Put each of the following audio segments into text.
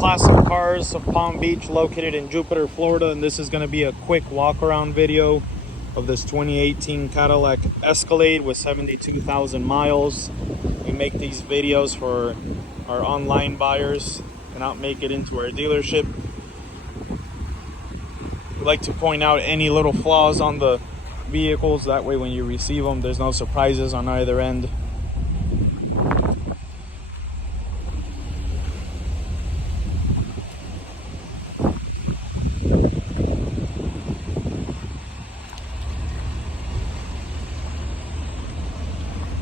Classic Cars of Palm Beach, located in Jupiter, Florida, and this is going to be a quick walk around video of this 2018 Cadillac Escalade with 72,000 miles. We make these videos for our online buyers, cannot make it into our dealership. We like to point out any little flaws on the vehicles, that way when you receive them there's no surprises on either end.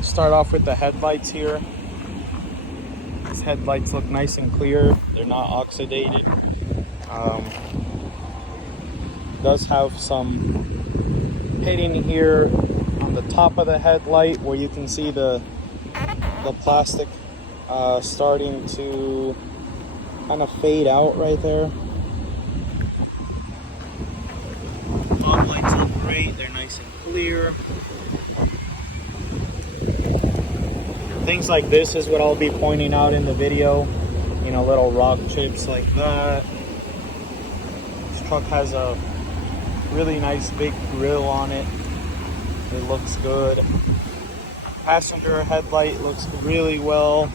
Start off with the headlights here. These headlights look nice and clear, they're not oxidated. Does have some pitting here on the top of the headlight where you can see the plastic starting to kind of fade out right there. Fog lights look great, they're nice and clear. Things like this is what I'll be pointing out in the video. You know, little rock chips like that. This truck has a really nice big grille on it. It looks good. Passenger headlight looks really well.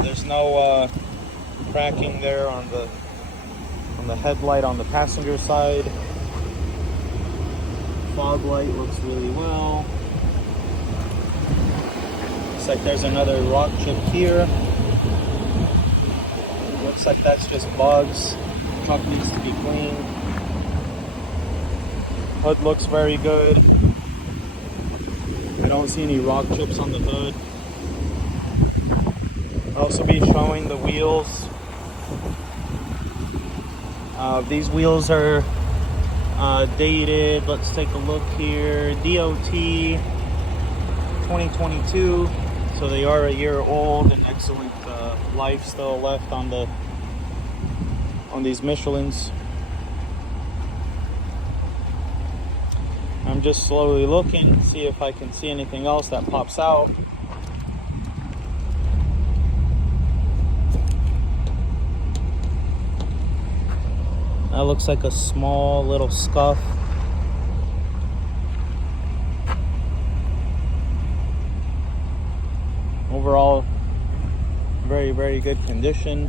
There's no cracking there on the headlight on the passenger side. Fog light looks really well. Looks like there's another rock chip here. Looks like that's just bugs. The truck needs to be cleaned. Hood looks very good. I don't see any rock chips on the hood. I'll also be showing the wheels. These wheels are dated. Let's take a look here. DOT 2022. So they are a year old, and excellent life still left on these Michelins. I'm just slowly looking, see if I can see anything else that pops out. That looks like a small little scuff. Overall, very, very good condition.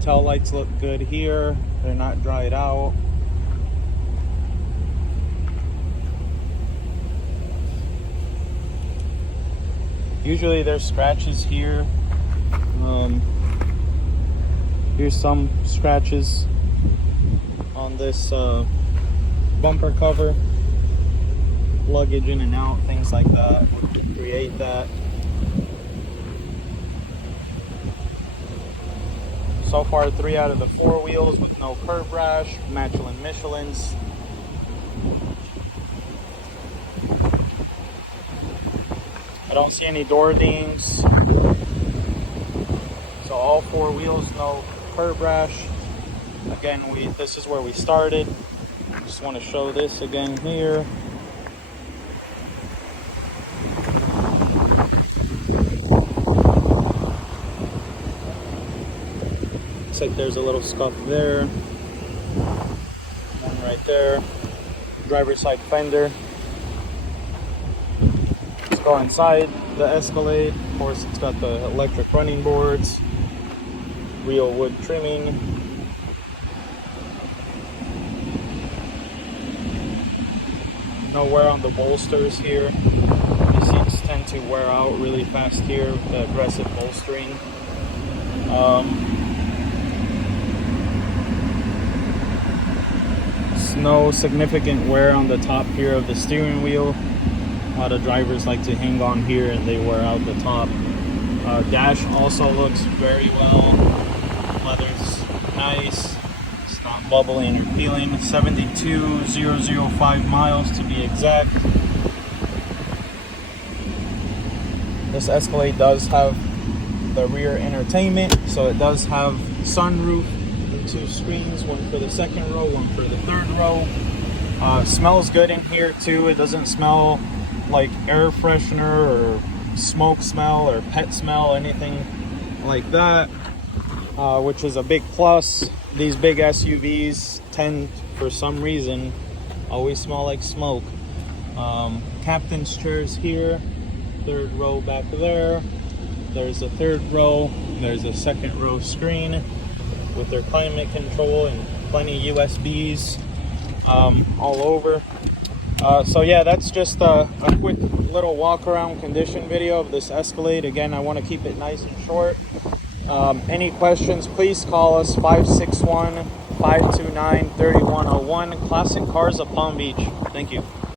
Tail lights look good here. They're not dried out. Usually there's scratches here. Here's some scratches on this bumper cover. Luggage in and out, things like that would create that. So far, 3 out of the 4 wheels with no curb rash, Michelins. I don't see any door dings. So all 4 wheels, no curb rash. Again, this is where we started. Just want to show this again here. Looks like there's a little scuff there. One right there. Driver's side fender. Let's go inside the Escalade. Of course, it's got the electric running boards, real wood trimming. No wear on the bolsters here. These seats tend to wear out really fast here with the aggressive bolstering. No significant wear on the top here of the steering wheel. A lot of drivers like to hang on here and they wear out the top. Dash also looks very well. Leather's nice. It's not bubbling or peeling. 72,005 miles to be exact. This Escalade does have the rear entertainment, so it does have sunroof. 2 screens, one for the second row, one for the third row. Smells good in here too. It doesn't smell like air freshener or smoke smell or pet smell, anything like that. which is a big plus. These big SUVs tend, for some reason, always smell like smoke. Captain's chairs here, third row back there. There's a third row. There's a second row screen with their climate control and plenty of USBs all over. So yeah, that's just a quick little walk around condition video of this Escalade. Again, I want to keep it nice and short. Any questions, please call us 561-529-3101. Classic Cars of Palm Beach. Thank you.